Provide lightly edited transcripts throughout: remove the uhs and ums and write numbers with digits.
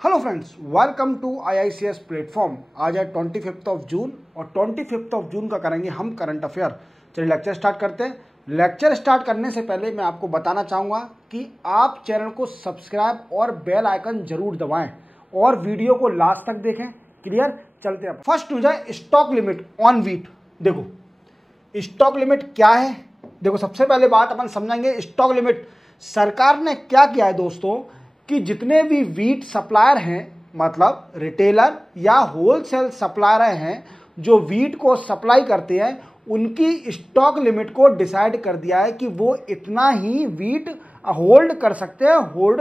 Hello friends, welcome to IICS platform. आज है 25 जून और 25 जून का करेंगे हम करंट अफेयर। चलिए लेक्चर स्टार्ट करते हैं। लेक्चर स्टार्ट करने से पहले मैं आपको बताना चाहूँगा कि आप चैनल को सब्सक्राइब और बेल आइकन जरूर दबाएं और वीडियो को लास्ट तक देखें। क्लियर? चलते हैं। फर्स्ट न्यूज़ है स्टॉक लिमिट ऑन व्हीट। देखो स्टॉक लिमिट क्या है। देखो सबसे पहले बात अपन समझेंगे स्टॉक लिमिट। सरकार ने क्या किया है दोस्तों कि जितने भी व्हीट सप्लायर हैं, मतलब रिटेलर या होलसेल सप्लायर हैं जो व्हीट को सप्लाई करते हैं, उनकी स्टॉक लिमिट को डिसाइड कर दिया है कि वो इतना ही व्हीट होल्ड कर सकते हैं। होल्ड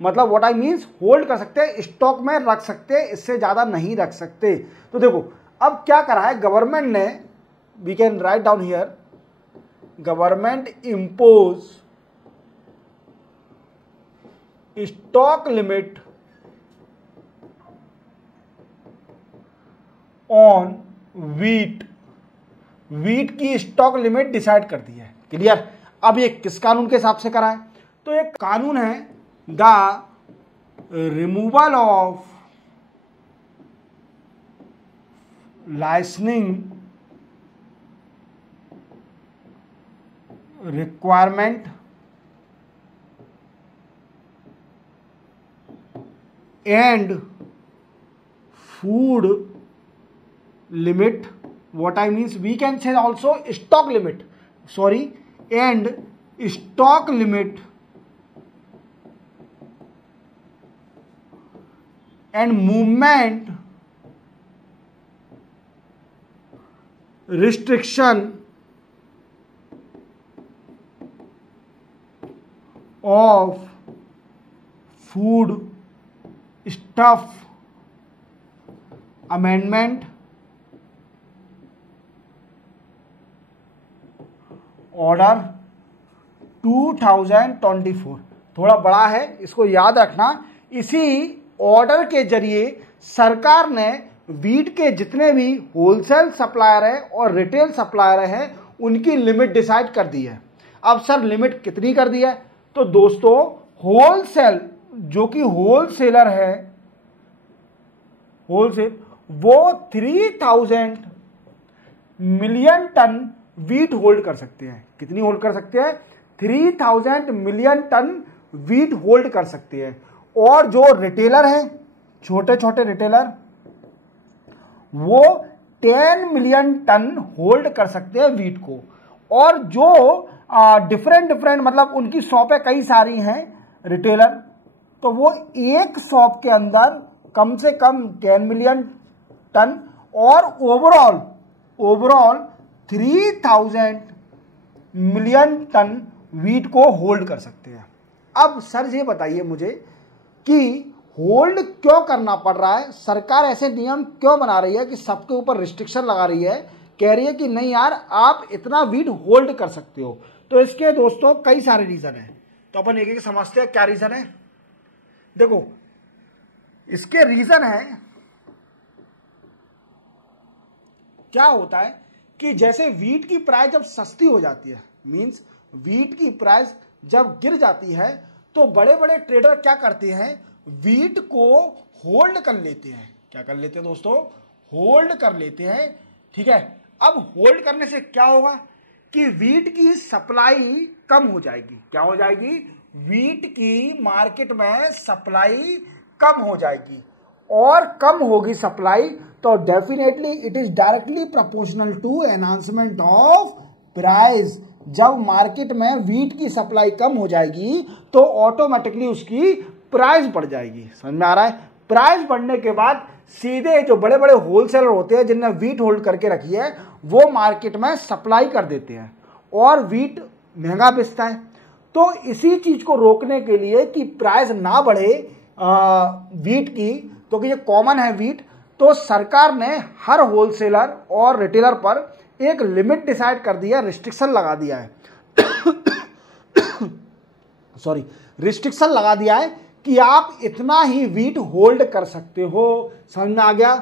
मतलब व्हाट आई मीन्स होल्ड कर सकते हैं, स्टॉक में रख सकते हैं, इससे ज़्यादा नहीं रख सकते। तो देखो अब क्या करा है गवर्नमेंट ने, we can write down here, government impose stock limit on wheat. Wheat की स्टॉक लिमिट डिसाइड कर दी है। क्लियर? अब ये किस कानून के हिसाब से करा है? तो एक कानून है the removal of licensing requirement and food limit, what I means we can say also stock limit, sorry, and stock limit and movement restriction of food stuff amendment order 2024। थोड़ा बड़ा है, इसको याद रखना। इसी ऑर्डर के जरिए सरकार ने व्हीट के जितने भी होलसेल सप्लायर हैं और रिटेल सप्लायर हैं उनकी लिमिट डिसाइड कर दी है। अब सर लिमिट कितनी कर दी है? तो दोस्तों होलसेल जो कि होलसेलर है, होलसेल, वो 3000 मिलियन टन व्हीट होल्ड कर सकते हैं। कितनी होल्ड कर सकते हैं? 3000 मिलियन टन व्हीट होल्ड कर सकते हैं। और जो रिटेलर हैं, छोटे छोटे रिटेलर, वो 10 मिलियन टन होल्ड कर सकते हैं व्हीट को। और जो डिफरेंट मतलब उनकी शॉपें कई सारी हैं रिटेलर, तो वो एक शॉप के अंदर कम से कम 10 मिलियन टन और ओवरऑल 3000 मिलियन टन व्हीट को होल्ड कर सकते हैं। अब सर ये बताइए मुझे कि होल्ड क्यों करना पड़ रहा है? सरकार ऐसे नियम क्यों बना रही है कि सबके ऊपर रिस्ट्रिक्शन लगा रही है, कह रही है कि नहीं यार आप इतना व्हीट होल्ड कर सकते हो? तो इसके दोस्तों कई सारे रीजन हैं, तो अपन एक एक समझते हैं क्या रीजन है। देखो इसके रीजन है, क्या होता है कि जैसे व्हीट की प्राइस जब सस्ती हो जाती है, मींस व्हीट की प्राइस जब गिर जाती है, तो बड़े बड़े ट्रेडर क्या करते हैं, व्हीट को होल्ड कर लेते हैं। क्या कर लेते हैं दोस्तों? होल्ड कर लेते हैं। ठीक है, अब होल्ड करने से क्या होगा कि व्हीट की सप्लाई कम हो जाएगी। क्या हो जाएगी? व्हीट की मार्केट में सप्लाई कम हो जाएगी, और कम होगी सप्लाई तो definitely it is directly proportional to enhancement of price. जब मार्केट में व्हीट की सप्लाई कम हो जाएगी तो ऑटोमेटिकली उसकी प्राइस बढ़ जाएगी। समझ में आ रहा है? प्राइस बढ़ने के बाद सीधे जो बड़े बड़े होलसेलर होते हैं जिनने व्हीट होल्ड करके रखी है, वो मार्केट में सप्लाई कर देते हैं और व्हीट महंगा बेचता है। तो इसी चीज को रोकने के लिए कि प्राइस ना बढ़े व्हीट की, क्योंकि ये कॉमन है व्हीट, तो सरकार ने हर होलसेलर और रिटेलर पर एक लिमिट डिसाइड कर दिया, रिस्ट्रिक्शन लगा दिया है सॉरी, रिस्ट्रिक्शन लगा दिया है कि आप इतना ही व्हीट होल्ड कर सकते हो। समझ में आ गया?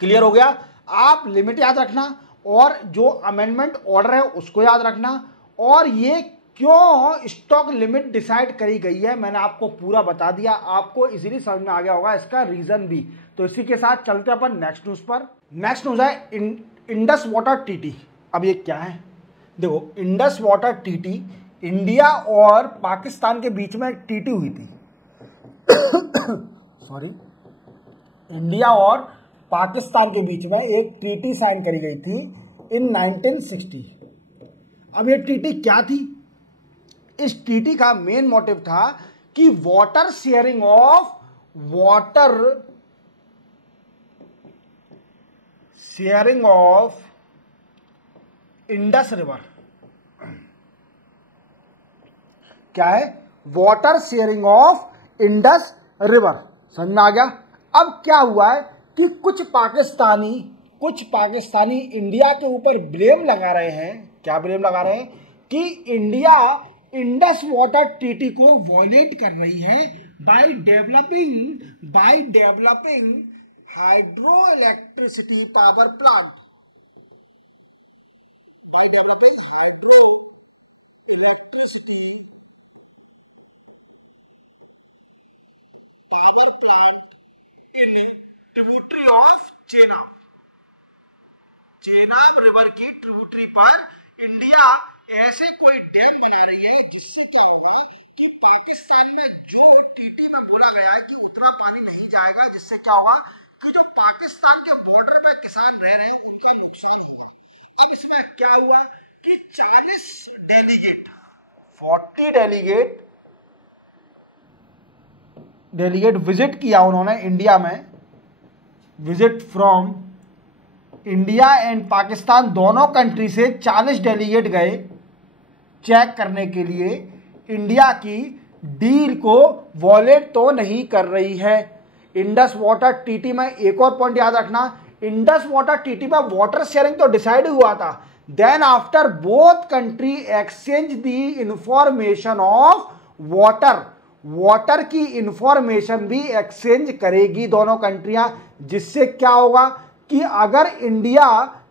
क्लियर हो गया? आप लिमिट याद रखना और जो अमेंडमेंट ऑर्डर है उसको याद रखना, और ये क्यों स्टॉक लिमिट डिसाइड करी गई है, मैंने आपको पूरा बता दिया, आपको इजीली समझ में आ गया होगा इसका रीजन भी। तो इसी के साथ चलते हैं अपन नेक्स्ट न्यूज पर। नेक्स्ट न्यूज है इंडस वाटर टीटी। अब ये क्या है, देखो इंडस वाटर टीटी, इंडिया और पाकिस्तान के बीच में टीटी हुई थी सॉरी, इंडिया और पाकिस्तान के बीच में एक टीटी साइन करी गई थी इन 1960। अब ये टीटी क्या थी, इस टीटी का मेन मोटिव था कि water sharing of Indus river. क्या है, water sharing of Indus river. समझ में आ गया। अब क्या हुआ है कि कुछ पाकिस्तानी इंडिया के ऊपर ब्लेम लगा रहे हैं। क्या ब्लेम लगा रहे हैं कि इंडिया इंडस वाटर टीटी को वॉयलेट कर रही है by developing hydro electricity power plant, in tributary of Chenab river की ट्रिब्यूटरी पर इंडिया ऐसे कोई डैम बना रही है जिससे क्या होगा कि पाकिस्तान में जो टीटी में बोला गया है कि उतना पानी नहीं जाएगा, जिससे क्या होगा कि जो पाकिस्तान के बॉर्डर पे किसान रह रहे हैं उनका नुकसान होगा। अब इसमें क्या हुआ कि 40 डेलीगेट विजिट किया उन्होंने इंडिया में, visit from India and Pakistan, दोनों कंट्री से 40 डेलीगेट गए चेक करने के लिए इंडिया की डील को वॉयलेट तो नहीं कर रही है। इंडस वाटर टीटी में एक और पॉइंट याद रखना, इंडस वाटर टीटी में वाटर शेयरिंग तो डिसाइड हुआ था, then after both country exchange the information of water की इंफॉर्मेशन भी एक्सचेंज करेगी दोनों कंट्रियां, जिससे क्या होगा कि अगर इंडिया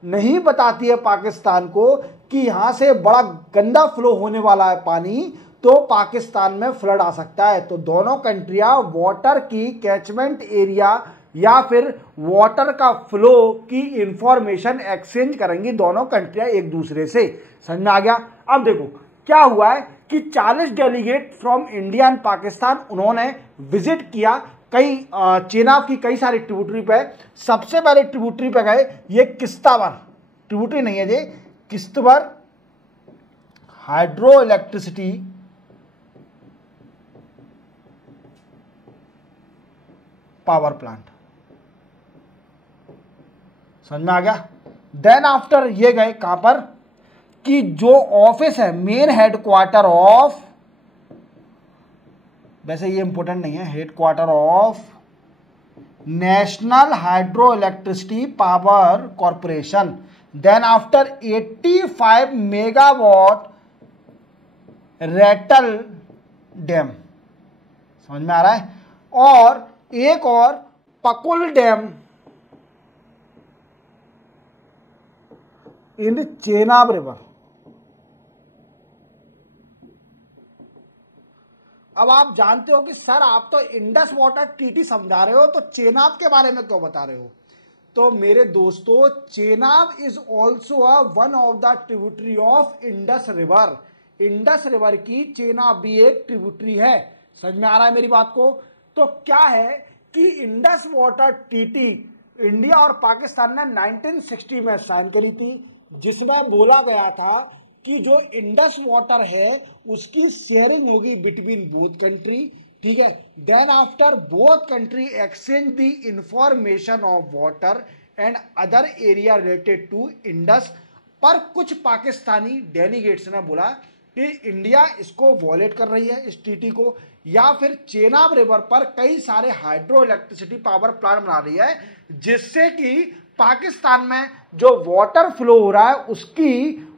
नहीं बताती है पाकिस्तान को कि यहां से बड़ा गंदा फ्लो होने वाला है पानी, तो पाकिस्तान में फ्लड आ सकता है। तो दोनों कंट्रियां वाटर की कैचमेंट एरिया या फिर वाटर का फ्लो की इंफॉर्मेशन एक्सचेंज करेंगी दोनों कंट्रियां एक दूसरे से। समझ में आ गया। अब देखो क्या हुआ है कि 40 delegate from India and Pakistan उन्होंने विजिट किया कई चेनाब की कई सारी ट्रिब्यूटरी पे। सबसे पहले ट्रिब्यूटरी पे गए, ये किश्तवाड़ ट्रिब्यूटरी नहीं है, ये Kishtwar hydro electricity power plant. समझ में आ गया। देन आफ्टर ये गए कहां पर कि जो ऑफिस है मेन हेडक्वार्टर ऑफ, वैसे ये इंपॉर्टेंट नहीं है, headquarter of national hydro electricity power corporation. Then after 85 megawatt Ratle dam. समझ में आ रहा है। और एक और Pakal dam in Chenab river. अब आप जानते हो कि सर आप तो इंडस वाटर टीटी समझा रहे हो, तो चेनाब के बारे में क्यों बता रहे हो? तो मेरे दोस्तों, Chenab is also one of the tributary of Indus river. Indus river की चेनाब भी एक ट्रिब्यूटरी है। समझ में आ रहा है मेरी बात को? तो क्या है कि इंडस वाटर टीटी इंडिया और पाकिस्तान ने 1960 में साइन करी थी, जिसमें बोला गया था कि जो इंडस वाटर है उसकी शेयरिंग होगी बिटवीन बोथ कंट्री। ठीक है। Then after both country exchange the information of water and other area related to Indus. पर कुछ पाकिस्तानी डेलीगेट्स ने बोला कि इंडिया इसको वॉयलेट कर रही है इस टीटी को, या फिर चेनाब रिवर पर कई सारे हाइड्रो इलेक्ट्रिसिटी पावर प्लांट बना रही है, जिससे कि पाकिस्तान में जो वाटर फ्लो हो रहा है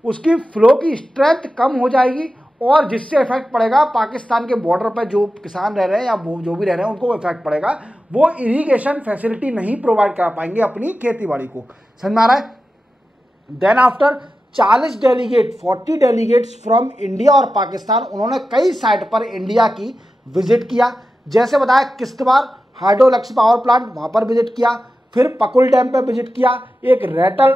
उसकी फ्लो की स्ट्रेंथ कम हो जाएगी, और जिससे इफेक्ट पड़ेगा पाकिस्तान के बॉर्डर पर जो किसान रह रहे हैं या जो भी रह रहे हैं उनको इफेक्ट पड़ेगा। वो इरिगेशन फैसिलिटी नहीं प्रोवाइड कर पाएंगे अपनी खेती बाड़ी को। समझ में आ रहा है। Then after 40 delegate 40 delegates from India और पाकिस्तान, उन्होंने कई साइट पर इंडिया की विजिट किया। जैसे बताया Kishtwar hydro electric power plant, वहाँ पर विजिट किया, फिर पकुल डैम पर विजिट किया, एक रेटल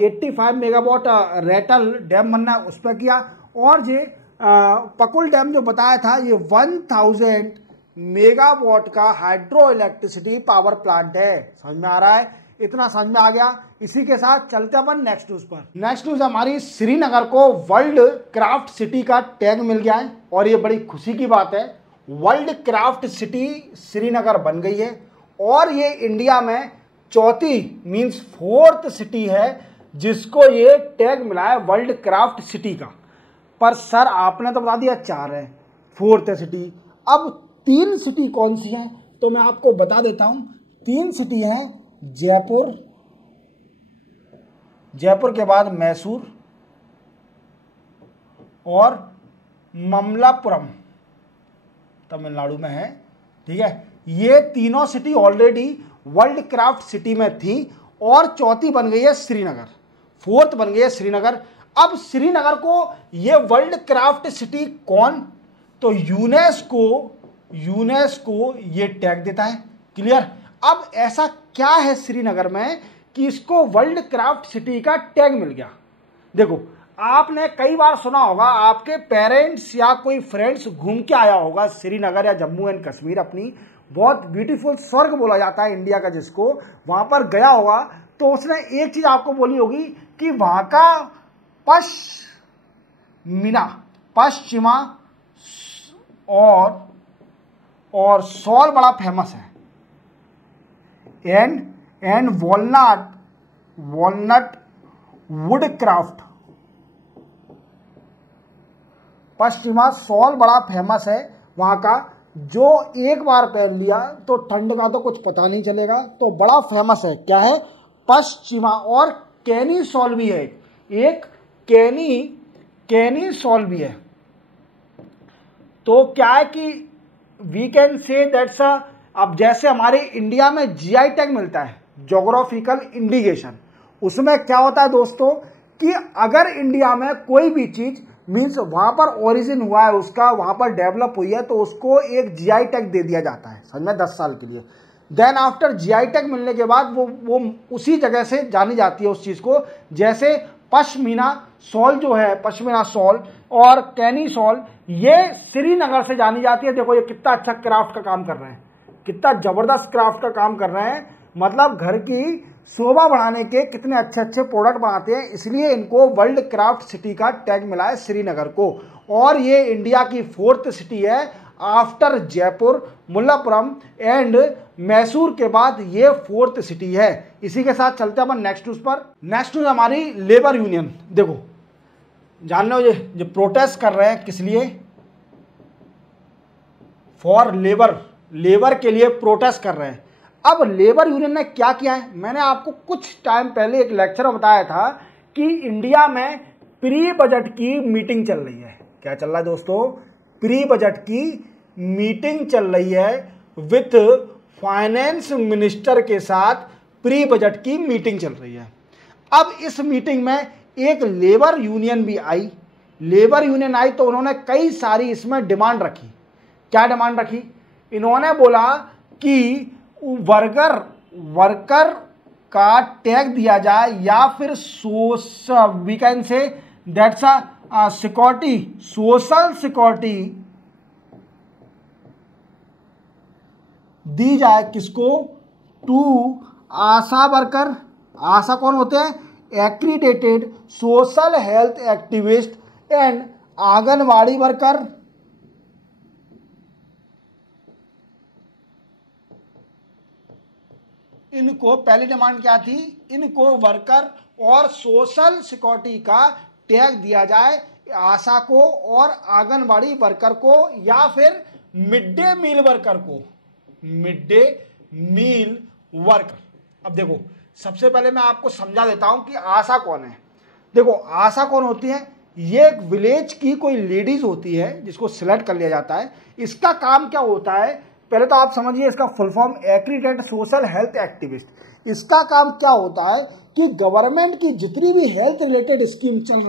85 मेगावाट रेटल डैम बनना है उस पर किया, और ये पकुल डैम जो बताया था ये 1000 मेगावाट का हाइड्रो इलेक्ट्रिसिटी पावर प्लांट है। समझ में आ रहा है? इतना समझ में आ गया। इसी के साथ चलते अपन नेक्स्ट न्यूज पर। नेक्स्ट न्यूज हमारी, श्रीनगर को वर्ल्ड क्राफ्ट सिटी का टैग मिल गया है और ये बड़ी खुशी की बात है। वर्ल्ड क्राफ्ट सिटी श्रीनगर बन गई है और ये इंडिया में चौथी मींस 4th सिटी है जिसको ये टैग मिला है वर्ल्ड क्राफ्ट सिटी का। पर सर आपने तो बता दिया 4 है, 4th सिटी। अब 3 सिटी कौन सी हैं तो मैं आपको बता देता हूं। 3 सिटी हैं जयपुर, जयपुर के बाद मैसूर और ममलापुरम तमिलनाडु में है। ठीक है, ये तीनों city already world craft city में थी और चौथी बन गई है श्रीनगर, 4th बन गई है श्रीनगर। अब श्रीनगर को ये वर्ल्ड क्राफ्ट सिटी कौन, तो यूनेस्को ये टैग देता है। क्लियर? अब ऐसा क्या है श्रीनगर में कि इसको वर्ल्ड क्राफ्ट सिटी का टैग मिल गया। देखो, आपने कई बार सुना होगा, आपके पेरेंट्स या कोई फ्रेंड्स घूम के आया होगा श्रीनगर या जम्मू एंड कश्मीर, अपनी बहुत ब्यूटीफुल स्वर्ग बोला जाता है इंडिया का जिसको, वहां पर गया होगा तो उसने एक चीज आपको बोली होगी कि वहां का पश्चिमा और शॉल बड़ा फेमस है। And walnut wood craft, pashmina shawl बड़ा फेमस है वहां का, जो एक बार पहन लिया तो ठंड का तो कुछ पता नहीं चलेगा, तो बड़ा फेमस है। क्या है? पश्चिमा। और कैनी शॉल भी है, एक कैनी शॉल भी है। तो क्या है कि वी कैन से दैट्स अब जैसे हमारे इंडिया में जीआई टैग मिलता है, ज्योग्राफिकल इंडिकेशन, उसमें क्या होता है दोस्तों कि अगर इंडिया में कोई भी चीज मीन्स वहां पर ओरिजिन हुआ है उसका, वहां पर डेवलप हुई है, तो उसको एक जीआई टैग दे दिया जाता है, समझ में, 10 साल के लिए। देन आफ्टर जीआई टैग मिलने के बाद वो उसी जगह से जानी जाती है उस चीज को। जैसे पश्मीना शॉल जो है, पश्मीना शॉल और कैनी शॉल, ये श्रीनगर से जानी जाती है। देखो ये कितना अच्छा क्राफ्ट का काम कर रहे हैं, कितना जबरदस्त क्राफ्ट का काम कर रहे हैं, मतलब घर की शोभा बढ़ाने के कितने अच्छे अच्छे प्रोडक्ट बनाते हैं, इसलिए इनको वर्ल्ड क्राफ्ट सिटी का टैग मिला है श्रीनगर को। और ये इंडिया की 4th सिटी है आफ्टर जयपुर, मल्लापुरम एंड मैसूर के बाद ये 4th सिटी है। इसी के साथ चलते हैं अपन नेक्स्ट न्यूज पर। नेक्स्ट न्यूज हमारी लेबर यूनियन। देखो जान लो ये प्रोटेस्ट कर रहे हैं किस लिए? फॉर लेबर के लिए प्रोटेस्ट कर रहे हैं। अब लेबर यूनियन ने क्या किया है, मैंने आपको कुछ टाइम पहले एक लेक्चर में बताया था कि इंडिया में प्री बजट की मीटिंग चल रही है। क्या चल रहा है दोस्तों? प्री बजट की मीटिंग चल रही है विथ फाइनेंस मिनिस्टर के साथ, प्री बजट की मीटिंग चल रही है। अब इस मीटिंग में एक लेबर यूनियन भी आई। लेबर यूनियन आई तो उन्होंने कई सारी इसमें डिमांड रखी। क्या डिमांड रखी? इन्होंने बोला कि वर्कर का टैग दिया जाए या फिर we can say that's a security, social security दी जाए किसको? To ASHA worker. आशा कौन होते हैं? Accredited social health activist and anganwadi worker. इनको पहली डिमांड क्या थी? इनको वर्कर और सोशल सिक्योरिटी का टैग दिया जाए आशा को और आंगनवाड़ी वर्कर को या फिर मिड डे मील वर्कर को, मिड डे मील वर्कर। अब देखो सबसे पहले मैं आपको समझा देता हूं कि आशा कौन है। देखो आशा कौन होती है? ये एक विलेज की कोई लेडीज होती है जिसको सिलेक्ट कर लिया जाता है। इसका काम क्या होता है पहले तो आप समझिए इसका full form, accredited social health activist. इसका काम क्या होता है कि गवर्नमेंट की जितनी भी हेल्थ रिलेटेड स्कीम चल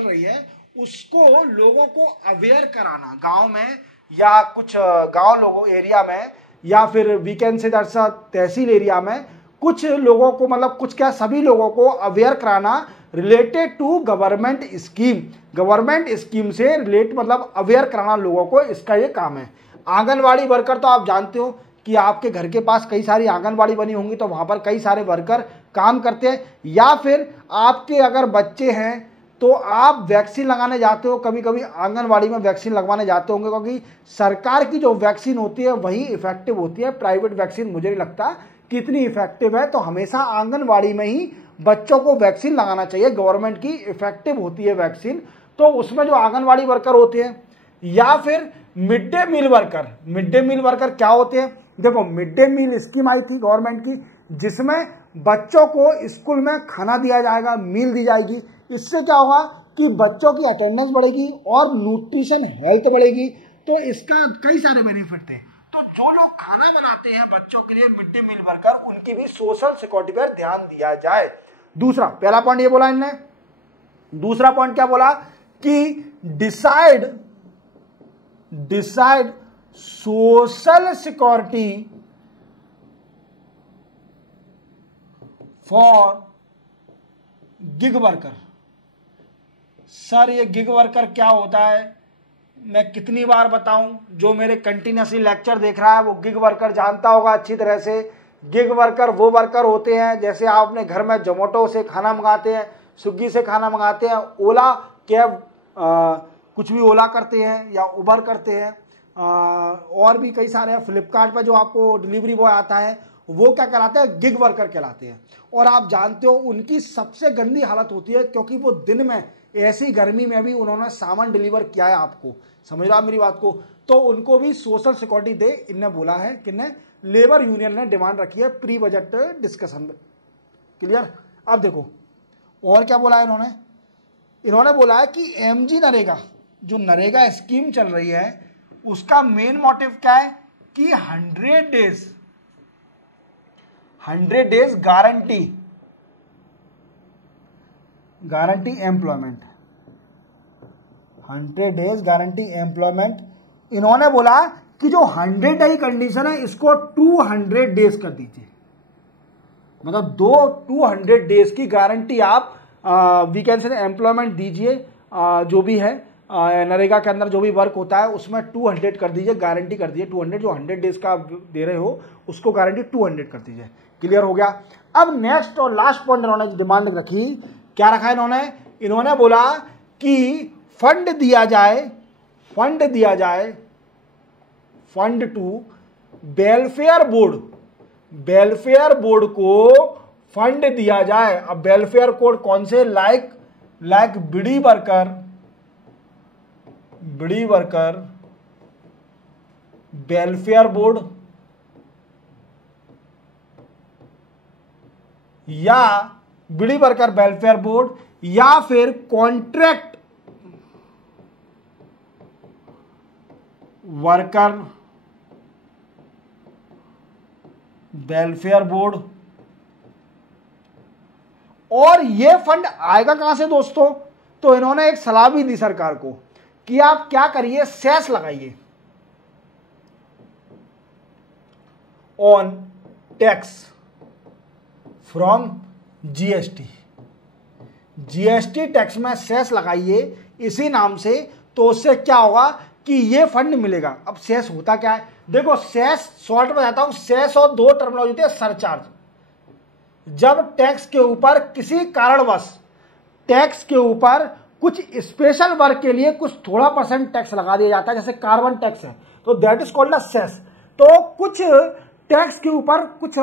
रही है, उसको लोगों को अवेयर कराना, गांव में या कुछ गांव लोगों एरिया में, या फिर वी कैन से तहसील एरिया में कुछ लोगों को, मतलब कुछ क्या सभी लोगों को अवेयर कराना रिलेटेड टू गवर्नमेंट स्कीम से रिलेट, मतलब अवेयर कराना लोगों को, इसका ये काम है। आंगनवाड़ी वर्कर तो आप जानते हो कि आपके घर के पास कई सारी आंगनवाड़ी बनी होंगी, तो वहाँ पर कई सारे वर्कर काम करते हैं। या फिर आपके अगर बच्चे हैं तो आप वैक्सीन लगाने जाते हो, कभी कभी आंगनवाड़ी में वैक्सीन लगवाने जाते होंगे, क्योंकि सरकार की जो वैक्सीन होती है वही इफेक्टिव होती है। प्राइवेट वैक्सीन मुझे नहीं लगता कितनी इफेक्टिव है, तो हमेशा आंगनवाड़ी में ही बच्चों को वैक्सीन लगाना चाहिए। गवर्नमेंट की इफेक्टिव होती है वैक्सीन, तो उसमें जो आंगनवाड़ी वर्कर होते हैं, या फिर मिड डे मील वर्कर क्या होते हैं? देखो, मिड डे मील स्कीम आई थी गवर्नमेंट की, जिसमें बच्चों को स्कूल में खाना दिया जाएगा, मील दी जाएगी। इससे क्या होगा कि बच्चों की अटेंडेंस बढ़ेगी और न्यूट्रिशन हेल्थ बढ़ेगी। तो इसका कई सारे बेनिफिट थे। तो जो लोग खाना बनाते हैं बच्चों के लिए, मिड डे मील वर्कर, उनकी भी सोशल सिक्योरिटी पर ध्यान दिया जाए। दूसरा, पहला पॉइंट ये बोला इनने, दूसरा पॉइंट क्या बोला कि decide social security for gig worker. Sir ये गिग वर्कर क्या होता है, मैं कितनी बार बताऊं? जो मेरे कंटिन्यूसली लेक्चर देख रहा है वो गिग वर्कर जानता होगा अच्छी तरह से। गिग वर्कर वो वर्कर होते हैं, जैसे आप अपने घर में जोमेटो से खाना मंगाते हैं, स्विगी से खाना मंगाते हैं, ओला कैब कुछ भी ओला करते हैं या उबर करते हैं, और भी कई सारे हैं, फ्लिपकार्ट पर जो आपको डिलीवरी बॉय आता है, वो क्या कहलाते हैं? गिग वर्कर कहलाते हैं। और आप जानते हो उनकी सबसे गंदी हालत होती है, क्योंकि वो दिन में ऐसी गर्मी में भी उन्होंने सामान डिलीवर किया है आपको, समझ रहा मेरी बात को? तो उनको भी सोशल सिक्योरिटी दे, इनने बोला है, किन्ने? लेबर यूनियन ने डिमांड रखी है प्री बजट डिस्कशन में। क्लियर? अब देखो और क्या बोला है इन्होंने बोला है कि एमजी नरेगा, जो नरेगा स्कीम चल रही है, उसका मेन मोटिव क्या है कि 100 days guarantee employment, 100 days guarantee employment. इन्होंने बोला कि जो 100 डे कंडीशन है इसको 200 डेज कर दीजिए, मतलब 200 डेज की गारंटी आप वी कैन से एम्प्लॉयमेंट दीजिए। जो भी है नरेगा के अंदर जो भी वर्क होता है उसमें 200 कर दीजिए, गारंटी कर दीजिए 200, जो 100 डेज का आप दे रहे हो उसको गारंटी 200 कर दीजिए। क्लियर हो गया? अब नेक्स्ट और लास्ट पॉइंट इन्होंने डिमांड रखी, क्या रखा इन्होंने बोला कि फंड दिया जाए फंड टू वेलफेयर बोर्ड को फंड दिया जाए। अब वेलफेयर कोड कौन से? Like bidi worker welfare board, या बिड़ी वर्कर वेलफेयर बोर्ड, या फिर कॉन्ट्रैक्ट वर्कर वेलफेयर बोर्ड। और यह फंड आएगा कहां से दोस्तों? तो इन्होंने एक सलाह भी दी सरकार को कि आप क्या करिए, सेस लगाइए on tax from GST tax में सेस लगाइए इसी नाम से। तो उससे क्या होगा कि ये फंड मिलेगा। अब सेस होता क्या है? देखो, सेस शॉर्ट में बताता हूं, सेस और दो टर्मिनोलॉजी होती है। सरचार्ज, जब टैक्स के ऊपर किसी कारणवश टैक्स के ऊपर कुछ स्पेशल वर्क के लिए कुछ थोड़ा % टैक्स लगा दिया जाता है, जैसे कार्बन टैक्स है, तो that is called a cess. तो कुछ टैक्स के ऊपर कुछ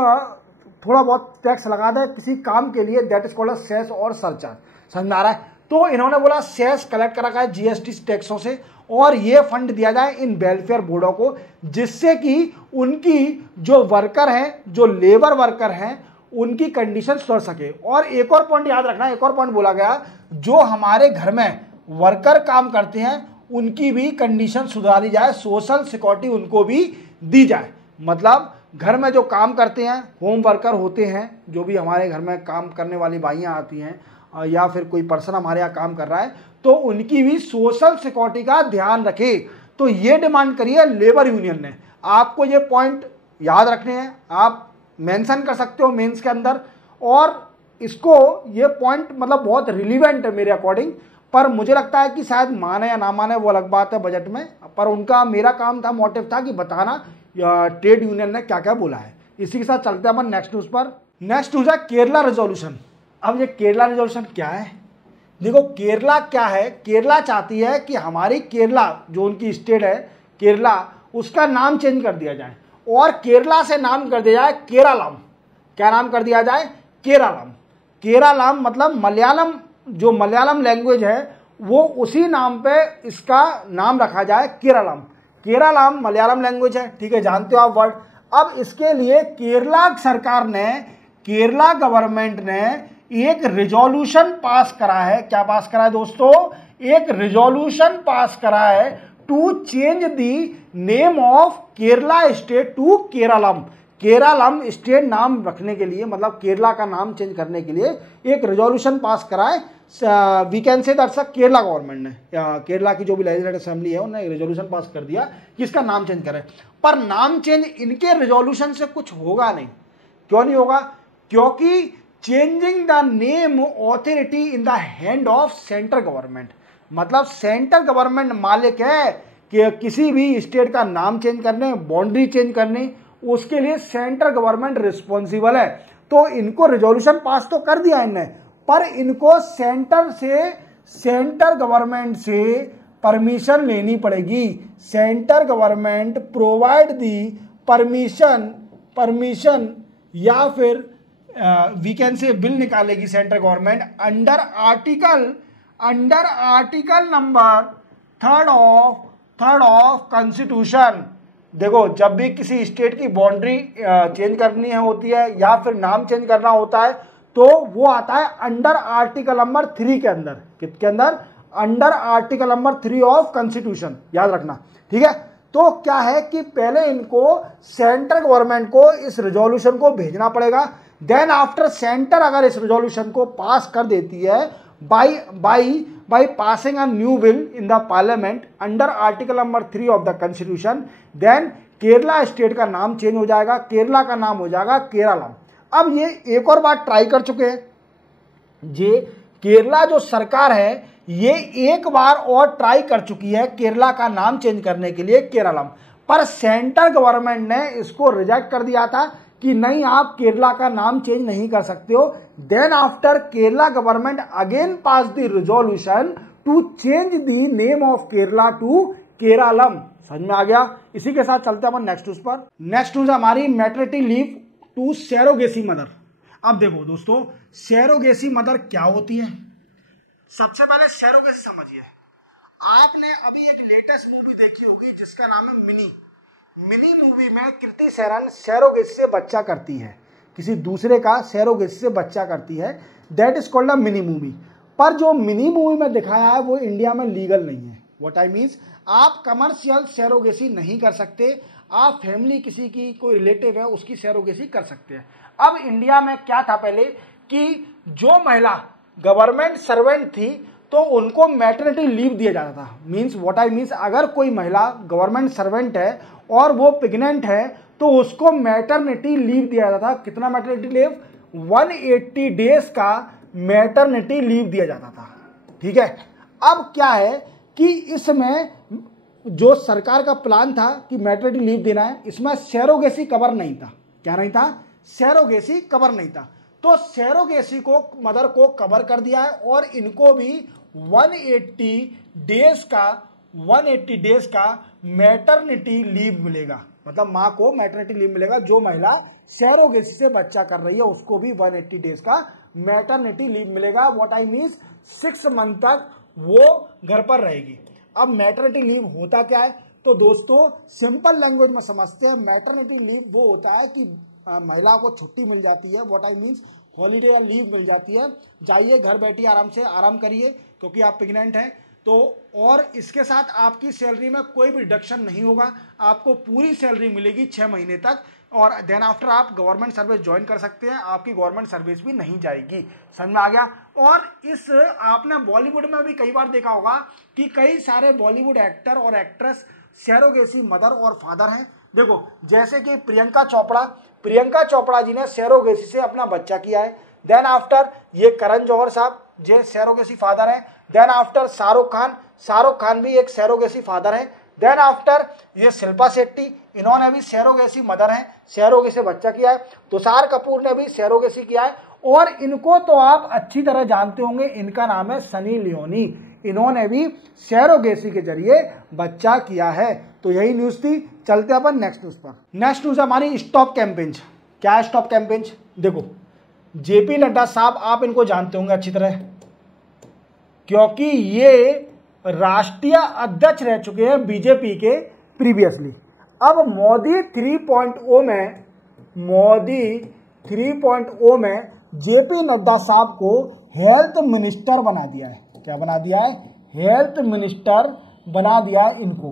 थोड़ा बहुत टैक्स लगा दे किसी काम के लिए, that is called a cess और सरचार्ज। समझ में आ रहा है? तो इन्होंने बोला सेस कलेक्ट करा है जीएसटी टैक्सों से, और ये फंड दिया जाए इन वेलफेयर बोर्डों को, जिससे कि उनकी जो वर्कर हैं, जो लेबर वर्कर हैं, उनकी कंडीशन सुधर सके। और एक और पॉइंट याद रखना, एक और पॉइंट बोला गया, जो हमारे घर में वर्कर काम करते हैं उनकी भी कंडीशन सुधारी जाए, सोशल सिक्योरिटी उनको भी दी जाए। मतलब घर में जो काम करते हैं, होम वर्कर होते हैं, जो भी हमारे घर में काम करने वाली बाइयाँ आती हैं या फिर कोई पर्सन हमारे यहाँ काम कर रहा है, तो उनकी भी सोशल सिक्योरिटी का ध्यान रखे। तो ये डिमांड करी है लेबर यूनियन ने। आपको ये पॉइंट याद रखने हैं, आप मेंशन कर सकते हो मेंस के अंदर, और इसको ये पॉइंट मतलब बहुत रिलीवेंट है मेरे अकॉर्डिंग। पर मुझे लगता है कि शायद माने या ना माने वो अलग बात है बजट में, पर उनका मेरा काम था, मोटिव था कि बताना ट्रेड यूनियन ने क्या क्या बोला है। इसी के साथ चलते हैं अपन नेक्स्ट न्यूज पर। नेक्स्ट न्यूज है केरला रेजोल्यूशन। अब ये केरला रेजोल्यूशन क्या है? देखो केरला क्या है, केरला चाहती है कि हमारी केरला जो उनकी स्टेट है केरला, उसका नाम चेंज कर दिया जाए और केरला से नाम कर दिया जाए केरालम। क्या नाम कर दिया जाए? केरालम। केरालम मतलब मलयालम, जो मलयालम लैंग्वेज है वो उसी नाम पे इसका नाम रखा जाए केरालम। केरालम मलयालम लैंग्वेज है, ठीक है, जानते हो आप वर्ड। अब इसके लिए केरला सरकार ने, केरला गवर्नमेंट ने एक रिजोल्यूशन पास करा है। क्या पास करा है दोस्तों? एक रिजोल्यूशन पास करा है to change the name of Kerala state to Keralam. Keralam state नाम रखने के लिए, मतलब केरला का नाम चेंज करने के लिए एक रिजोल्यूशन पास करा है। We can say that's Kerala government ने, केरला की जो भी लेजिस्लेटिव असेंबली है उन्होंने रिजोल्यूशन पास कर दिया कि इसका नाम चेंज करें। पर नाम चेंज इनके रिजोल्यूशन से कुछ होगा नहीं। क्यों नहीं होगा? क्योंकि changing the name authority in the hand of central government. मतलब सेंट्रल गवर्नमेंट मालिक है कि किसी भी स्टेट का नाम चेंज करने, बाउंड्री चेंज करने, उसके लिए सेंट्रल गवर्नमेंट रिस्पॉन्सिबल है। तो इनको रिजोल्यूशन पास तो कर दिया इनने, पर इनको सेंट्रल गवर्नमेंट से परमिशन लेनी पड़ेगी। Central government provide the permission या फिर वी कैन से बिल निकालेगी central government under article number third of constitution. देखो जब भी किसी स्टेट की बाउंड्री चेंज करनी है होती है या फिर नाम चेंज करना होता है तो वो आता है अंडर आर्टिकल नंबर 3 के अंदर। किसके अंदर? Under article number 3 of constitution, याद रखना, ठीक है। तो क्या है कि पहले इनको सेंट्रल गवर्नमेंट को इस रिजोल्यूशन को भेजना पड़ेगा। देन आफ्टर सेंटर अगर इस रिजोल्यूशन को पास कर देती है by passing a new bill in the parliament under article number 3 of the constitution, then Kerala state का नाम चेंज हो जाएगा, केरला का नाम हो जाएगा केरलम। अब ये एक और बात ट्राई कर चुके हैं, ये केरला जो सरकार है ये एक बार और ट्राई कर चुकी है केरला का नाम चेंज करने के लिए केरलम, पर सेंट्रल गवर्नमेंट ने इसको रिजेक्ट कर दिया था कि नहीं आप केरला का नाम चेंज नहीं कर सकते हो। Then after Kerala government again pass the resolution to change the name of Kerala to Keralam. समझ में आ गया? इसी के साथ चलते हैं अपन नेक्स्ट न्यूज पर। नेक्स्ट न्यूज हमारी maternity leave to surrogacy mother. अब देखो दोस्तों, सरोगेसी मदर क्या होती है? सबसे पहले सरोगेसी समझिए। आपने अभी एक लेटेस्ट मूवी देखी होगी जिसका नाम है मिनी मूवी में कृति सेनन सरोगेसी से बच्चा करती है, किसी दूसरे का सरोगेसी से बच्चा करती है, that is called a mini movie. पर जो मिनी मूवी में दिखाया है वो इंडिया में लीगल नहीं है। व्हाट आई मीन्स, आप कमर्शियल सरोगेसी नहीं कर सकते, आप फैमिली किसी की कोई रिलेटिव है उसकी सरोगेसी कर सकते हैं। अब इंडिया में क्या था पहले कि जो महिला गवर्नमेंट सर्वेंट थी तो उनको मैटरनिटी लीव दिया जाता था। मीन्स व्हाट आई मीन्स, अगर कोई महिला गवर्नमेंट सर्वेंट है और वो प्रेग्नेंट है तो उसको मैटरनिटी लीव दिया जाता था। कितना मैटरनिटी लीव? 180 डेज का मैटरनिटी लीव दिया जाता था, ठीक है। अब क्या है कि इसमें जो सरकार का प्लान था कि मैटरनिटी लीव देना है, इसमें सरोगेसी कवर नहीं था। क्या नहीं था? सरोगेसी कवर नहीं था। तो सरोगेसी को मदर को कवर कर दिया है और इनको भी 180 डेज का मैटरनिटी लीव मिलेगा। मतलब माँ को मैटरनिटी लीव मिलेगा। जो महिला सरोगेसी से बच्चा कर रही है उसको भी 180 डेज का मैटरनिटी लीव मिलेगा। व्हाट आई मीन्स, 6 मंथ तक वो घर पर रहेगी। अब मैटरनिटी लीव होता क्या है? तो दोस्तों सिंपल लैंग्वेज में समझते हैं। मैटरनिटी लीव वो होता है कि महिला को छुट्टी मिल जाती है, व्हाट आई मीन्स हॉलीडे या लीव मिल जाती है, जाइए घर बैठिए आराम से आराम करिए क्योंकि आप प्रेग्नेंट हैं, तो और इसके साथ आपकी सैलरी में कोई भी डिडक्शन नहीं होगा, आपको पूरी सैलरी मिलेगी 6 महीने तक, और देन आफ्टर आप गवर्नमेंट सर्विस ज्वाइन कर सकते हैं, आपकी गवर्नमेंट सर्विस भी नहीं जाएगी। समझ में आ गया। और इस आपने बॉलीवुड में भी कई बार देखा होगा कि कई सारे बॉलीवुड एक्टर और एक्ट्रेस सैरोगेसी मदर और फादर हैं। देखो जैसे कि प्रियंका चोपड़ा जी ने सैरोगेसी से अपना बच्चा किया है। देन आफ्टर ये करण जौहर साहब जो सैरोगेसी फादर हैं। देन आफ्टर शाहरुख खान भी एक सैरोगेसी फादर हैं। देन आफ्टर ये शिल्पा शेट्टी, इन्होंने भी सैरोगेसी मदर हैं, सैरोगेसी से बच्चा किया है। तुषार कपूर ने भी सैरोगेसी किया है, और इनको तो आप अच्छी तरह जानते होंगे, इनका नाम है सनी लियोनी, इन्होंने भी सैरोगेसी के जरिए बच्चा किया है। तो यही न्यूज थी। चलते अपन नेक्स्ट न्यूज पर। नेक्स्ट न्यूज हमारी स्टॉप कैंपेन। क्या है स्टॉप कैंपेन? देखो जेपी नड्डा साहब, आप इनको जानते होंगे अच्छी तरह, क्योंकि ये राष्ट्रीय अध्यक्ष रह चुके हैं बीजेपी के प्रीवियसली। अब मोदी 3.0 में जेपी नड्डा साहब को हेल्थ मिनिस्टर बना दिया है। क्या बना दिया है? हेल्थ मिनिस्टर बना दिया है इनको।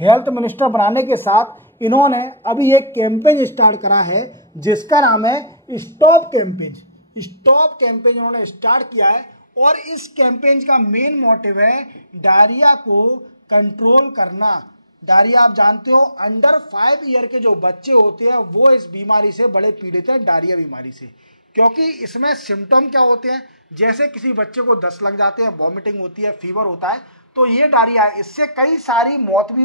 हेल्थ मिनिस्टर बनाने के साथ इन्होंने अभी एक कैंपेन स्टार्ट करा है जिसका नाम है स्टॉप कैंपेन। स्टॉप कैंपेन इन्होंने स्टार्ट किया है, और इस कैंपेन का मेन मोटिव है डायरिया को कंट्रोल करना। डायरिया आप जानते हो, अंडर 5 ईयर के जो बच्चे होते हैं वो इस बीमारी से बड़े पीड़ित हैं, डायरिया बीमारी से। क्योंकि इसमें सिम्टम क्या होते हैं, जैसे किसी बच्चे को दस्त लग जाते हैं, वॉमिटिंग होती है, फीवर होता है, तो ये डायरिया है। इससे कई सारी मौत भी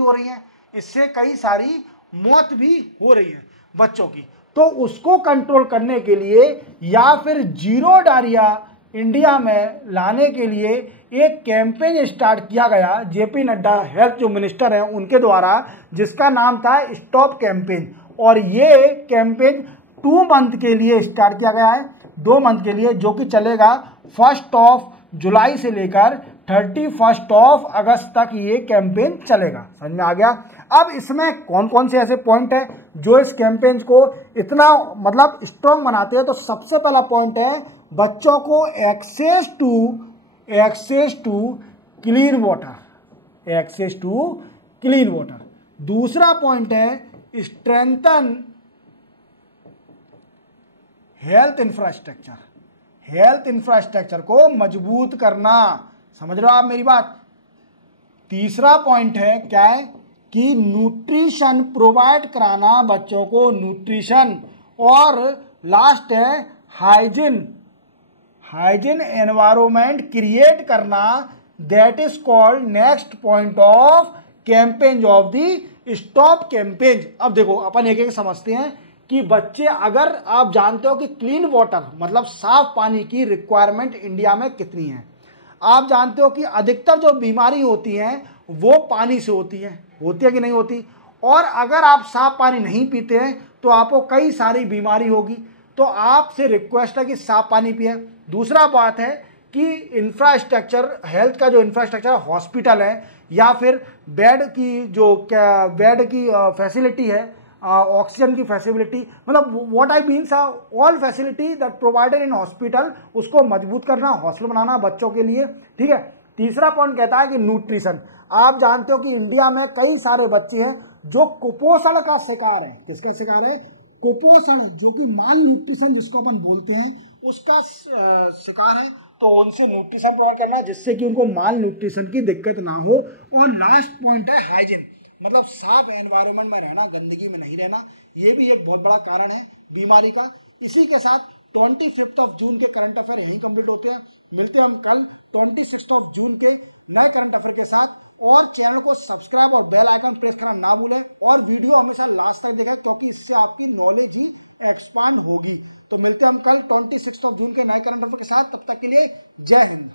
हो रही है, बच्चों की। तो उसको कंट्रोल करने के लिए या फिर जीरो डायरिया इंडिया में लाने के लिए एक कैंपेन स्टार्ट किया गया जेपी नड्डा हेल्थ जो मिनिस्टर हैं उनके द्वारा, जिसका नाम था स्टॉप कैंपेन। और ये कैंपेन 2 मंथ के लिए स्टार्ट किया गया है, 2 मंथ के लिए, जो कि चलेगा 1 जुलाई से लेकर 31 अगस्त तक ये कैंपेन चलेगा। समझ में आ गया। अब इसमें कौन कौन से ऐसे पॉइंट है जो इस कैंपेन को इतना मतलब स्ट्रॉन्ग बनाते हैं? तो सबसे पहला पॉइंट है बच्चों को एक्सेस टू क्लीन वाटर। दूसरा पॉइंट है स्ट्रेंथन हेल्थ इंफ्रास्ट्रक्चर को मजबूत करना। समझ रहे हो आप मेरी बात? तीसरा पॉइंट है क्या है कि न्यूट्रिशन प्रोवाइड कराना, बच्चों को न्यूट्रिशन। और लास्ट है हाइजीन एनवायरमेंट क्रिएट करना। That is called next point of campaign of the stop campaign. अब देखो अपन एक एक समझते हैं कि बच्चे, अगर आप जानते हो कि क्लीन वाटर मतलब साफ पानी की रिक्वायरमेंट इंडिया में कितनी है, आप जानते हो कि अधिकतर जो बीमारी होती हैं वो पानी से होती है कि नहीं होती। और अगर आप साफ पानी नहीं पीते हैं तो आपको कई सारी बीमारी होगी। तो आपसे रिक्वेस्ट है कि साफ पानी पिए। दूसरा बात है कि इंफ्रास्ट्रक्चर, हेल्थ का जो इंफ्रास्ट्रक्चर, हॉस्पिटल है या फिर बेड की फैसिलिटी है, ऑक्सीजन की फैसिलिटी, मतलब what I means all facility that provided in hospital, उसको मजबूत करना, हॉस्टल बनाना बच्चों के लिए। ठीक है। तीसरा पॉइंट कहता है कि न्यूट्रिशन। आप जानते हो कि इंडिया में कई सारे बच्चे हैं जो कुपोषण का शिकार है। किसका शिकार है? कुपोषण, जो कि माल न्यूट्रिशन जिसको अपन बोलते हैं, उसका शिकार है। तो उनसे न्यूट्रिशन प्रोवाइड करना जिससे कि उनको माल न्यूट्रिशन की दिक्कत ना हो। और लास्ट पॉइंट है हाइजीन, मतलब साफ एनवायरनमेंट में रहना, गंदगी में नहीं रहना। ये भी एक बहुत बड़ा कारण है बीमारी का। इसी के साथ 25 जून के करंट अफेयर यहीं कंप्लीट होते हैं। मिलते हैं हम कल 26 जून के नए करंट अफेयर के साथ। और चैनल को सब्सक्राइब और बेल आइकन प्रेस करना ना भूलें, और वीडियो हमेशा लास्ट तक देखें क्योंकि इससे आपकी नॉलेज ही एक्सपांड होगी। तो मिलते हैं हम कल 26 जून के नए करंट अफेयर के साथ। तब तक के लिए जय हिंद।